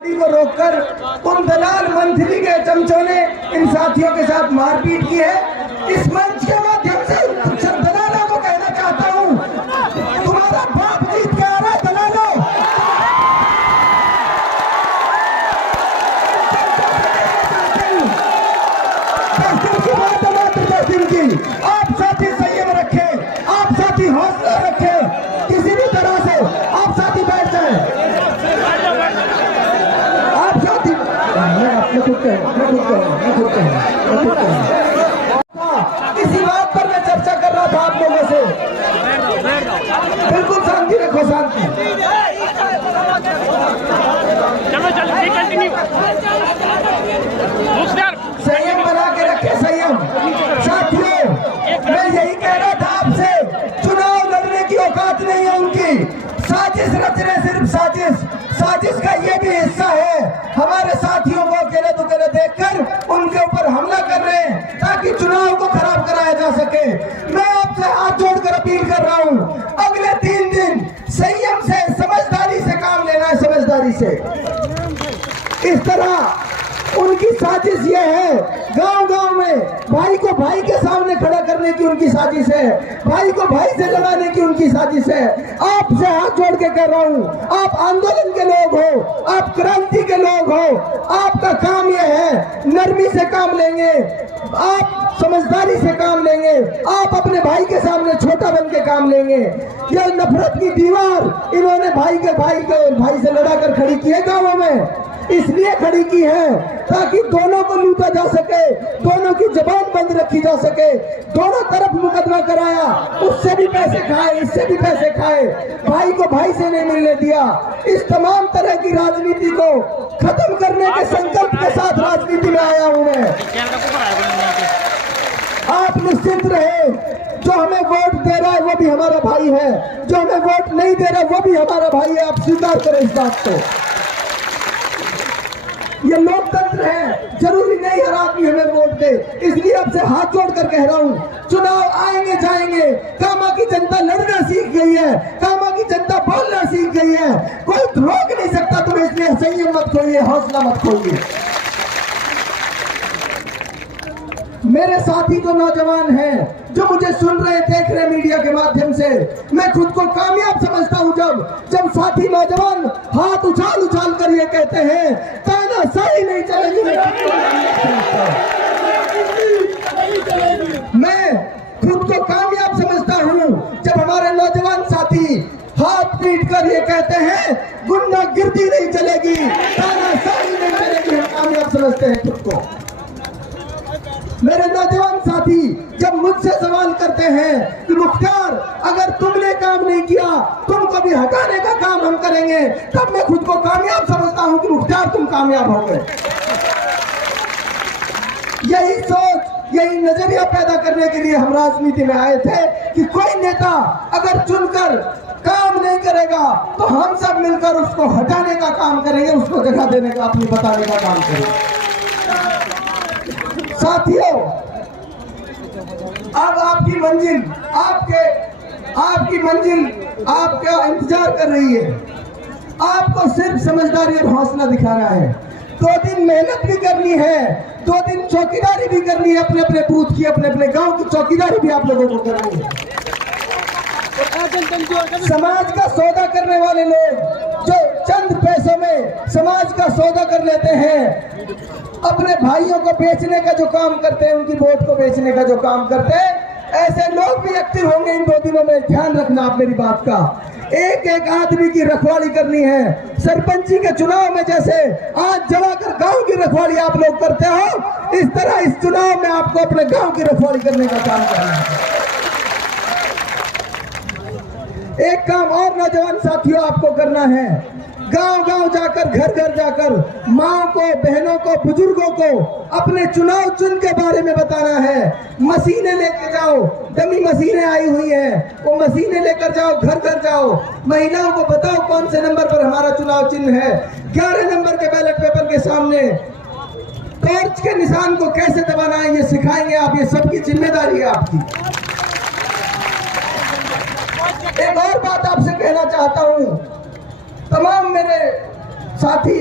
को रोककर उन दलाल मंथली के चमचों ने इन साथियों के साथ मारपीट की है। इस मंच के माध्यम से दलालों को कहना चाहता हूं, तुम्हारा बाप जीत के आ रहा है दलालों। आप साथी संयम रखें, आप साथी हौसला रखें, किसी भी तरह से आप साथी बैठ जाए। इसी बात पर मैं चर्चा कर रहा था आप लोगों से। बिल्कुल शांति रखो, शांति। संयम बना के रखे, संयम। साथियों, मैं यही कह रहा था आपसे, चुनाव लड़ने की औकात नहीं है उनकी। साजिश रच रहे, सिर्फ साजिश। साजिश का ये भी हिस्सा है, हमारे साथियों को अकेले दुकेले देखकर उनके ऊपर हमला कर रहे हैं ताकि चुनाव को खराब कराया जा सके। मैं आपसे हाथ जोड़कर अपील कर रहा हूं, अगले 3 दिन संयम से, समझदारी से काम लेना है, समझदारी से। इस तरह उनकी साजिश ये है, गांव-गांव में भाई को भाई के सामने खड़ा करने की उनकी साजिश है, भाई को भाई से लड़ाने की उनकी साजिश है। आपसे हाथ जोड़ के कह रहा हूं, आप आंदोलन के लोग हो, आप क्रांति के लोग हो, आपका काम ये है, नरमी से काम लेंगे, आप समझदारी से काम लेंगे, आप अपने भाई के सामने छोटा बन के काम लेंगे। यह नफरत की दीवार इन्होंने भाई से लड़ाकर खड़ी की है गाँवों में, इसलिए खड़ी की है ताकि दोनों को लूटा जा सके, दोनों की जबान बंद रखी जा सके। दोनों तरफ मुकदमा कराया, उससे भी पैसे खाए, इससे भी पैसे खाए, भाई को भाई से नहीं मिलने दिया। इस तमाम तरह की राजनीति को खत्म करने के संकल्प के साथ राजनीति में आया हूं मैं। आप निश्चिंत रहे, जो हमें वोट दे रहा है वो भी हमारा भाई है, जो हमें वोट नहीं दे रहा वो भी हमारा भाई है। आप स्वीकार करें इस बात को। ये लोकतंत्र है, जरूरी नहीं हर आदमी हमें वोट दे। इसलिए आपसे हाथ जोड़कर कह रहा हूँ, चुनाव आएंगे जाएंगे, कामा की जनता लड़ना सीख गई है, कामा की जनता बोलना सीख गई है, कोई रोक नहीं सकता तुम्हें। इसलिए संयम मत खोइए, हौसला मत खोइए। मेरे साथी जो नौजवान हैं, जो मुझे सुन रहे, देख रहे मीडिया के माध्यम से, मैं खुद को कामयाब समझता हूं जब साथी नौजवान हाथ उछाल कर ये कहते हैं, तानाशाही नहीं चलेगी। मैं खुद को कामयाब समझता हूं जब हमारे नौजवान साथी हाथ पीट कर ये कहते हैं, गुंडागिर्दी नहीं चलेगी, तानाशाही नहीं चलेगी। हम कामयाब समझते हैं खुद को। मेरे नौजवान साथी जब मुझसे सवाल करते हैं कि मुख्तार अगर तुमने काम नहीं किया, तुमको भी हटाने का काम हम करेंगे, तब मैं खुद को कामयाब समझता हूं कि मुख्तार तुम कामयाब हो गए। यही सोच, यही नजरिया पैदा करने के लिए हम राजनीति में आए थे कि कोई नेता अगर चुनकर काम नहीं करेगा तो हम सब मिलकर उसको हटाने का काम करेंगे, उसको जगह देने का, अपनी बताने का काम करेंगे। साथियों, अब आपकी मंजिल आपका इंतजार कर रही है। आपको सिर्फ समझदारी और हौसला दिखाना है। 2 दिन मेहनत भी करनी है, 2 दिन चौकीदारी भी करनी है, अपने अपने बूथ की, अपने अपने गांव की चौकीदारी भी आप लोगों को करनी है। समाज का सौदा करने वाले लोग जो चंद पैसों में समाज का सौदा कर लेते हैं, अपने भाइयों को बेचने का जो काम करते हैं, उनकी वोट को बेचने का जो काम करते हैं, ऐसे लोग भी एक्टिव होंगे इन 2 दिनों में। ध्यान रखना आप मेरी बात का। एक एक आदमी की रखवाली करनी है। सरपंची के चुनाव में जैसे आज जलाकर गांव की रखवाली आप लोग करते हो, इस तरह इस चुनाव में आपको अपने गांव की रखवाली करने का काम करना है। एक काम और नौजवान साथियों आपको करना है, गांव-गांव जाकर, घर-घर जाकर माँ को, बहनों को, बुजुर्गों को अपने चुनाव चिन्ह के बारे में बताना है। मशीनें लेके जाओ, डमी मशीनें आई हुई हैं, वो मशीनें लेकर जाओ, घर-घर जाओ, महिलाओं को बताओ कौन से नंबर पर हमारा चुनाव चिन्ह है। 11 नंबर के बैलेट पेपर के सामने टॉर्च के निशान को कैसे दबाना है ये सिखाएंगे आप। ये सबकी जिम्मेदारी है आपकी। एक और बात आपसे कहना चाहता हूं, तमाम मेरे साथी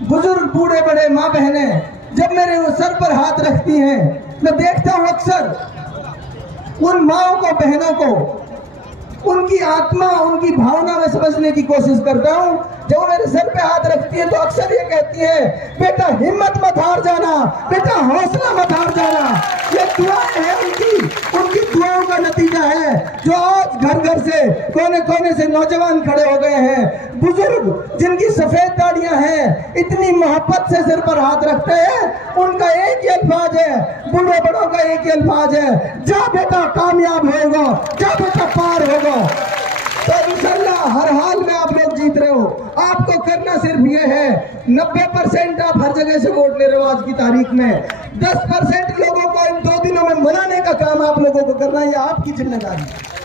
बुजुर्ग, बूढ़े बड़े, माँ बहने जब मेरे वो सर पर हाथ रखती हैं, मैं देखता हूँ अक्सर उन माओ को, बहनों को, उनकी आत्मा, उनकी भावना में समझने की कोशिश करता हूँ। जब वो मेरे सर पे हाथ रखती है तो अक्सर ये कहती है, बेटा हिम्मत मत हार जाना, बेटा हौसला मत हार जाना। ये दुआएं हैं उनकी दुआओं का नतीजा है जो आज घर घर से, कोने कोने से नौजवान खड़े हो गए हैं, बुजुर्ग जिनकी सफेद दाढ़ियां हैं, इतनी मोहब्बत से सिर पर हाथ रखते हैं। उनका एक ही अल्फाज है, बूढ़े बड़ों का एक ही अल्फाज है, जा बेटा कामयाब होगा, जा बेटा पार होगा। तो इंशाल्लाह हर हाल में आप लोग जीत रहे हो। आपको करना सिर्फ ये है, 90% आप हर जगह से वोट ले रहे हो आज की तारीख में, 10% लोगों को इन 2 दिनों में मनाने का काम आप लोगों को करना है, ये आपकी जिम्मेदारी है।